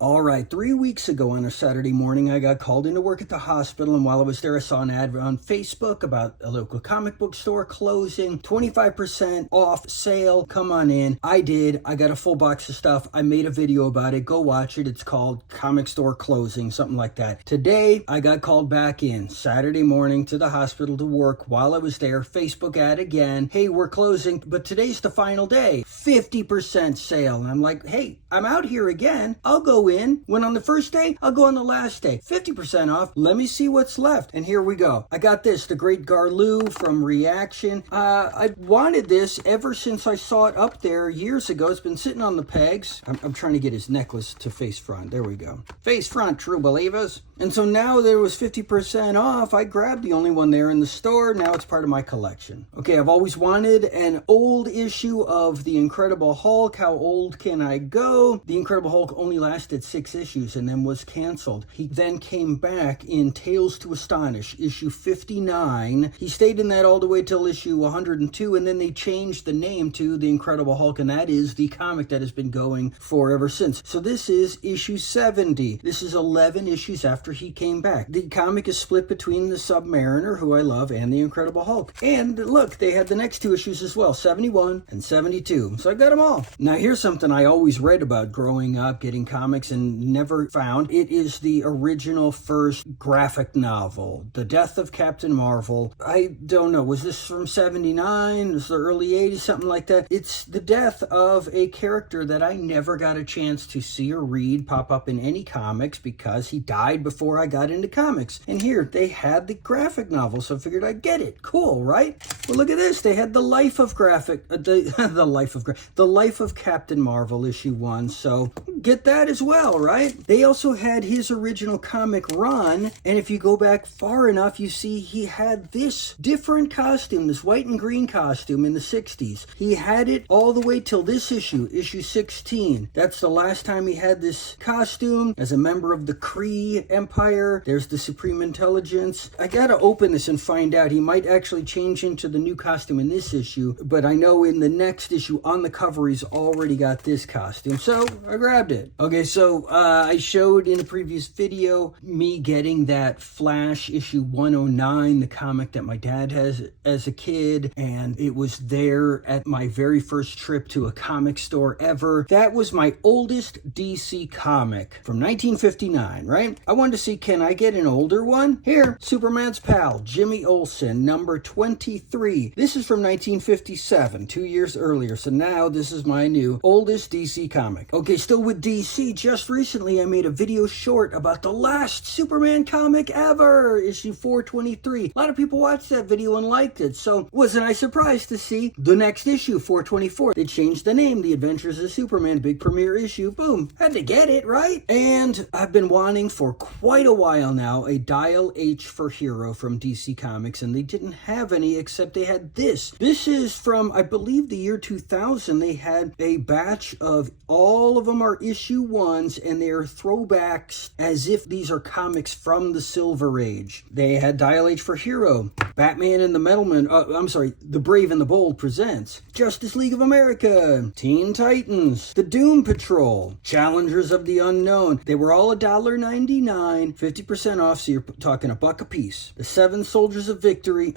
All right, 3 weeks ago on a Saturday morning, I got called into work at the hospital, and while I was there, I saw an ad on Facebook about a local comic book store closing, 25% off sale. Come on in. I did. I got a full box of stuff. I made a video about it. Go watch it. It's called Comic Store Closing, something like that. Today, I got called back in Saturday morning to the hospital to work. While I was there, Facebook ad again. Hey, we're closing, but today's the final day. 50% sale. And I'm like, hey, I'm out here again. I'll go in. When on the first day, I'll go on the last day. 50% off. Let me see what's left. And here we go. I got this, The Great Garloo from Reaction. I wanted this ever since I saw it up there years ago. It's been sitting on the pegs. I'm trying to get his necklace to face front. There we go. Face front, true believers. And so now there was 50% off. I grabbed the only one there in the store. Now it's part of my collection. Okay, I've always wanted an old issue of The Incredible Hulk. How old can I go? The Incredible Hulk only lasted 6 issues and then was canceled. He then came back in Tales to Astonish, issue 59. He stayed in that all the way till issue 102, and then they changed the name to The Incredible Hulk, and that is the comic that has been going for ever since. So this is issue 70. This is 11 issues after he came back. The comic is split between the Submariner, who I love, and the Incredible Hulk. And look, they had the next 2 issues as well, 71 and 72. So I got them all. Now here's something I always read about growing up, getting comics, and never found. It is the original first graphic novel, The Death of Captain Marvel. I don't know, was this from 79? Was the early 80s, something like that? It's the death of a character that I never got a chance to see or read pop up in any comics because he died before I got into comics. And here, they had the graphic novel, so I figured I'd get it. Cool, right? Well, look at this. They had the Life of the Life of Captain Marvel issue 1, so get that as well, right? They also had his original comic run, and if you go back far enough, you see he had this different costume, this white and green costume in the 60s. He had it all the way till this issue, issue 16. That's the last time he had this costume as a member of the Kree Empire. There's the Supreme Intelligence. I gotta open this and find out. He might actually change into the new costume in this issue, but I know in the next issue on the cover he's already got this costume, so I grabbed it. Okay, so I showed in a previous video me getting that Flash issue 109, the comic that my dad has as a kid, and it was there at my very first trip to a comic store ever. That was my oldest DC comic from 1959, right? I wanted to see, can I get an older one? Here, Superman's pal, Jimmy Olsen, number 23. This is from 1957, 2 years earlier, so now this is my new oldest DC comic. Okay, still with DC, just recently I made a video short about the last Superman comic ever, issue 423. A lot of people watched that video and liked it, so wasn't I surprised to see the next issue, 424. They changed the name, The Adventures of Superman, big premiere issue, boom. Had to get it, right? And I've been wanting for quite a while now a Dial H for Hero from DC Comics, and they didn't have any except they had this. This is from, I believe, the year 2000. They had a batch of, all of them are issue 1s, and they're throwbacks as if these are comics from the Silver Age. They had Dial H for Hero, Batman and the The Brave and the Bold presents Justice League of America, Teen Titans, The Doom Patrol, Challengers of the Unknown. They were all $1.99, 50% off, so you're talking $1 a piece. The Seven Soldiers of Victory,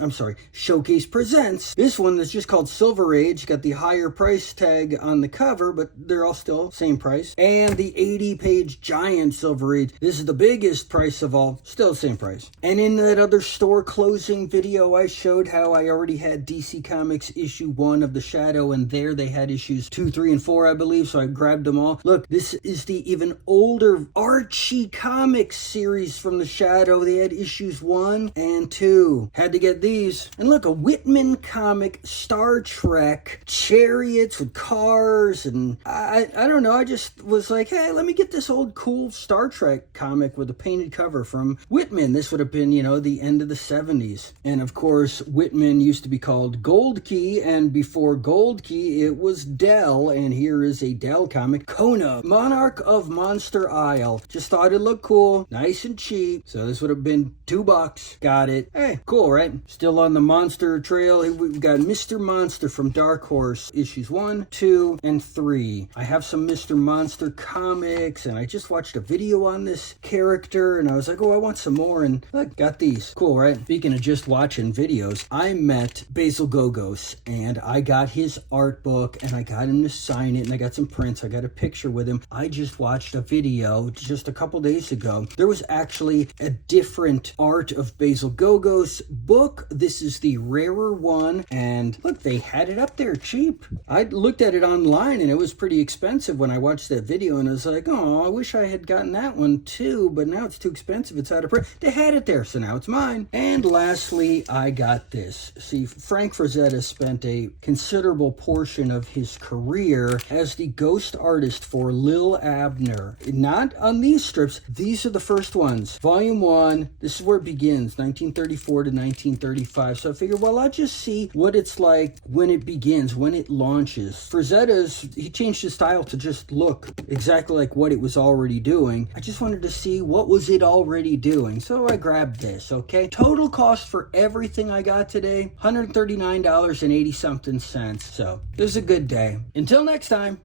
Showcase presents this one that's just called Silver Age, got the higher price tag on the cover, but they're all still same price. And the 80-page giant Silver Age. This is the biggest price of all, still same price. And in that other store closing video, I showed how I already had DC Comics issue 1 of The Shadow, and there they had issues 2, 3, and 4, I believe, so I grabbed them all. Look, this is the even older Archie Comics series from The Shadow. They had issues 1 and 2. Had to get these. And look, a Whitman comic, Star Trek, chariots with cars, and I don't know, I just was like, hey, let me get this old cool Star Trek comic with a painted cover from Whitman. This would have been, the end of the 70s. And of course, Whitman used to be called Gold Key, and before Gold Key, it was Dell, and here is a Dell comic, Kona, Monarch of Monster Isle. Just thought it looked cool. nice and cheap. So this would have been $2. Got it. Hey, cool, right? Still on the monster trail. We've got Mr. Monster from Dark Horse, issues 1, 2, and 3. I have some Mr. Monster comics, and I just watched a video on this character, and I was like, oh, I want some more, and look, got these. Cool, right? Speaking of just watching videos, I met Basil Gogos, and I got his art book, and I got him to sign it, and I got some prints. I got a picture with him. I just watched a video just a couple days ago. There was actually a different art of Basil Gogos book. This is the rarer one, and look, they had it up there cheap. I looked at it online, and it was pretty expensive when I watched that video, and I was like, oh, I wish I had gotten that one too, but now it's too expensive. It's out of print. They had it there, so now it's mine. And lastly, I got this. See, Frank Frazetta spent a considerable portion of his career as the ghost artist for Lil Abner. Not on these strips. These are the first ones. Volume 1, this is where it begins, 1934 to 1935. So I figured, well, I'll just see what it's like when it begins, when it launches. Frazetta's, he changed his style to just look exactly like what it was already doing. I just wanted to see what was it already doing. So I grabbed this, okay? Total cost for everything I got today, $139.80 something cents. So this is a good day. Until next time.